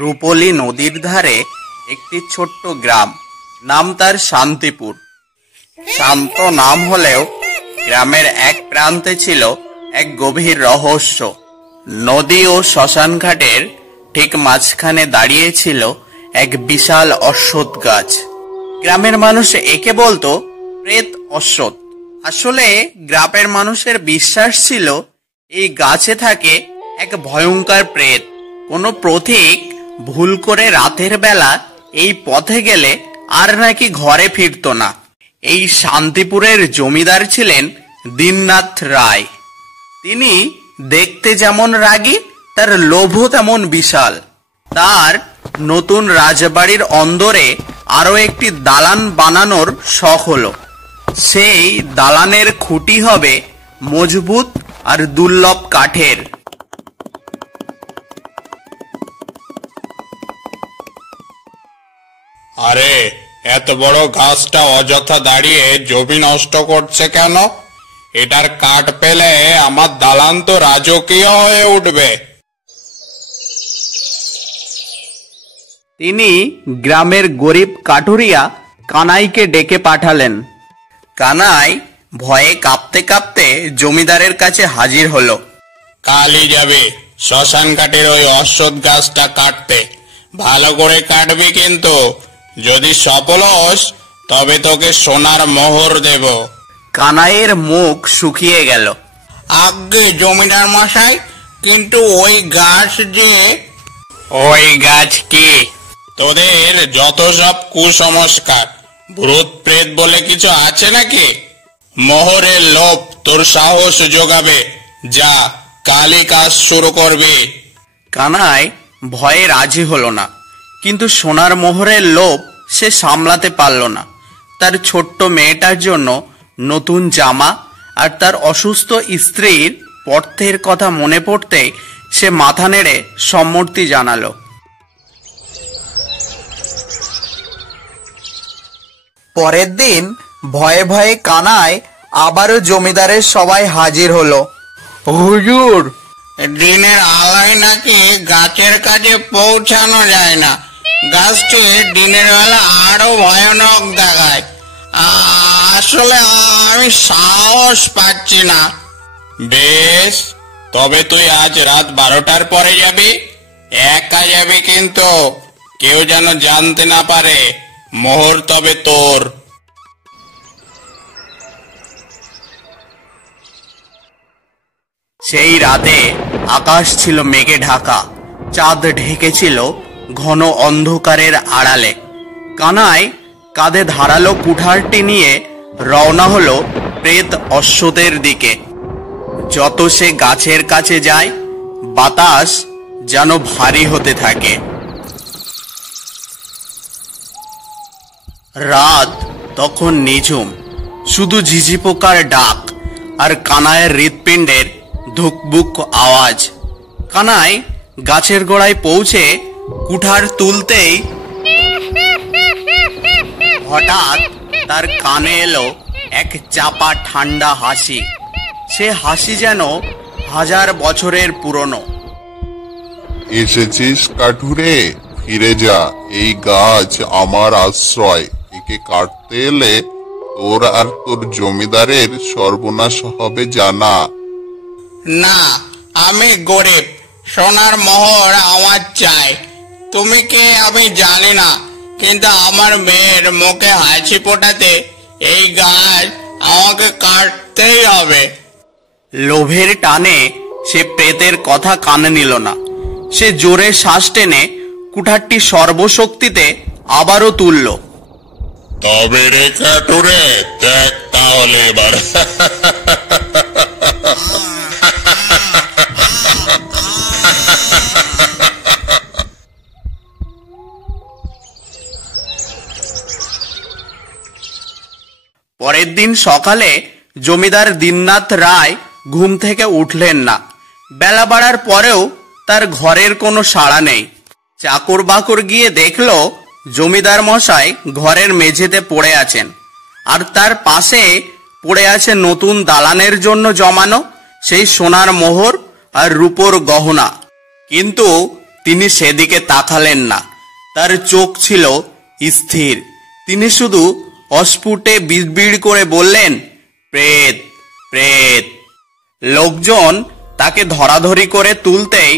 রূপলী নদীর ধারে একটি ছোট্ট গ্রাম, নাম তার শান্তিপুর। শান্ত নাম হলেও গ্রামের এক প্রান্তে ছিল এক গভীর রহস্য। নদী ও শ্মশান ঘাটের ঠিক মাঝখানে দাঁড়িয়েছিল এক বিশাল অশ্বত্থ গাছ। গ্রামের মানুষ একে বলতো প্রেত অশ্বত্থ। আসলে গ্রামের মানুষের বিশ্বাস ছিল এই গাছে থাকে এক ভয়ঙ্কর প্রেত। কোনো পথিক ভুল করে রাতের বেলা এই পথে গেলে আর নাকি ঘরে ফিরত না। এই শান্তিপুরের জমিদার ছিলেন দীননাথ রায়। তিনি দেখতে যেমন রাগী, তার লোভও তেমন বিশাল। তার নতুন রাজবাড়ির অন্দরে আরো একটি দালান বানানোর শখ হলো। সেই দালানের খুঁটি হবে মজবুত আর দুর্লভ কাঠের। আরে, এত বড় গাছটা অযথা দাঁড়িয়ে জমি নষ্ট করছে কেন? এটার কাঠ পেলে আমার দালান তো রাজকীয় হয়ে উঠবে। তিনি গ্রামের গরিব কাঠুরিয়া কানাইকে ডেকে পাঠালেন। কানাই ভয়ে কাঁপতে কাঁপতে জমিদারের কাছে হাজির হলো। কালই যাবে শ্মশান ঘাটের ওই অশ্বত্থ গাছটা কাটতে। ভালো করে কাটবি কিন্তু। যদি সফল হোস তবে তোকে সোনার মোহর দেব। কানাইয়ের মুখ শুকিয়ে গেল। আজ্ঞে জমিদার মশাই, কিন্তু ওই গাছ যে। ওই গাছ কি? তোদের যত সব কুসংস্কার, ভূত প্রেত বলে কিছু আছে নাকি? মোহরের লোভ তোর সাহস যোগাবে। যা, কালই কাজ শুরু করবি। কানাই ভয়ে রাজি হলো না, কিন্তু সোনার মোহরের লোভ সে সামলাতে পারল না। তার ছোট্ট মেয়েটার জন্য নতুন জামা আর তার অসুস্থ স্ত্রীর পথ্যের কথা মনে পড়তে সে মাথা নেড়ে সম্মতি জানালো। পরের দিন ভয়ে ভয়ে কানাই আবারও জমিদারের সবাই হাজির হলো। হুজুর, দিনের আলোয় নাকি গাছের কাছে পৌঁছানো যায় না। গাছটি দিনের বেলা আরো ভয়ানক দেখায়। আসলে আমি সাহস পাচ্ছি না। বেশ, তবে তুই আজ রাত 12টার পরে যাবি। একা যাবি কিন্তু, কেউ যেন জানতে না পারে। মোহর তবে তোর। সেই রাতে আকাশ ছিল মেঘে ঢাকা। চাঁদ ঢেকেছিল ঘন অন্ধকারের আড়ালে। কানাই কাঁধে ধারালো কুঠারটি নিয়ে রওনা হলো প্রেত অশ্বত্থের দিকে। যত সে গাছের কাছে যায়, বাতাস যেন ভারী হতে থাকে। রাত তখন নিঝুম, শুধু ঝিঝি পোকার ডাক আর কানাইয়ের হৃৎপিণ্ডের ধুকবুক আওয়াজ। কানাই গাছের গোড়ায় পৌঁছে কুঠার তুলতেই হঠাৎ তার কানে এলো এক চাপা ঠান্ডা হাসি। সে হাসি যেন 1000 বছরের পুরনো। এসেছিস কাঠুরে, ফিরে যা। এই গাছ আমার আশ্রয়। একে কাটতে এলে তোর আর তোর জমিদারের সর্বনাশ হবে জানা। না, আমি গরিব। সোনার মোহর আমার চাই। তুমি কে আমি জানি না, কিন্তু আমার মেয়ের মুখে হাসি ফোটাতে এই গাছ আমাকে কাটতেই হবে। লোভের টানে সে প্রেতের কথা কানে নিল না। সে জোরে শ্বাস টেনে কুঠারটি সর্বশক্তিতে আবারও তুলল। তবে রে কাটুরে, দেখ তাহলে এবার। পরের দিন সকালে জমিদার দীননাথ রায় ঘুম থেকে উঠলেন না। বেলা বাড়ার পরেও তার ঘরের কোনো সাড়া নেই। চাকর বাকর গিয়ে দেখল জমিদার মশাই ঘরের মেঝেতে পড়ে আছেন, আর তার পাশে পড়ে আছে নতুন দালানের জন্য জমানো সেই সোনার মোহর আর রূপোর গহনা। কিন্তু তিনি সেদিকে তাকালেন না। তার চোখ ছিল স্থির। তিনি শুধু অস্ফুটে বিড়বিড় করে বললেন, প্রেত, প্রেত। লোকজন তাকে ধরাধরি করে তুলতেই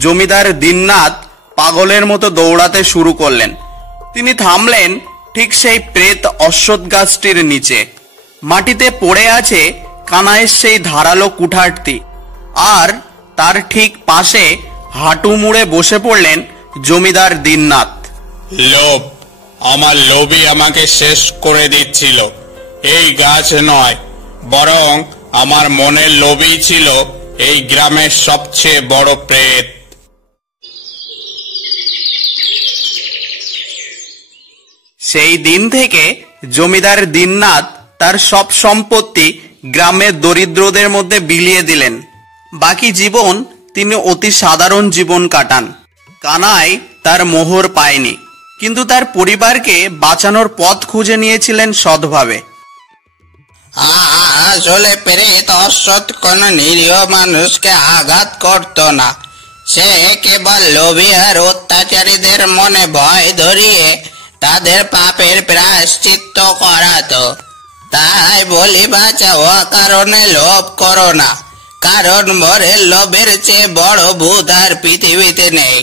জমিদার দীননাথ পাগলের মতো দৌড়াতে শুরু করলেন। তিনি থামলেন ঠিক সেই প্রেত অশ্বত্থ গাছটির নিচে। মাটিতে পড়ে আছে কানাইয়ের সেই ধারালো কুঠারটি, আর তার ঠিক পাশে হাঁটু মুড়ে বসে পড়লেন জমিদার দীননাথ। লোভ, আমার লোভই আমাকে শেষ করে দিচ্ছিল। এই গাছ নয়, বরং আমার মনের লোভই ছিল এই গ্রামের সবচেয়ে বড় প্রেত। সেই দিন থেকে জমিদার দীননাথ তার সব সম্পত্তি গ্রামের দরিদ্রদের মধ্যে বিলিয়ে দিলেন। বাকি জীবন তিনি অতি সাধারণ জীবন কাটান। কানাই তার মোহর পায়নি, কিন্তু তার পরিবারকে বাঁচানোর পথ খুঁজে নিয়েছিলেন সৎভাবে। আসলে প্রেত অসৎ কোন নিরীহ মানুষকে আঘাত করত না। সে কেবল লোভী আর অত্যাচারীদের মনে ভয় ধরিয়ে তাদের পাপের প্রায়শ্চিত্ত করাতো। তাই বলি, বাঁচাও কারণে লোভ করো না, কারণ মরের লোভের চেয়ে বড় ভূত আর পৃথিবীতে নেই।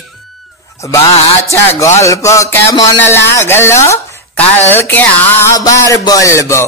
বাচ্চা, গল্প কেমন লাগলো? কালকে আবার বলবো।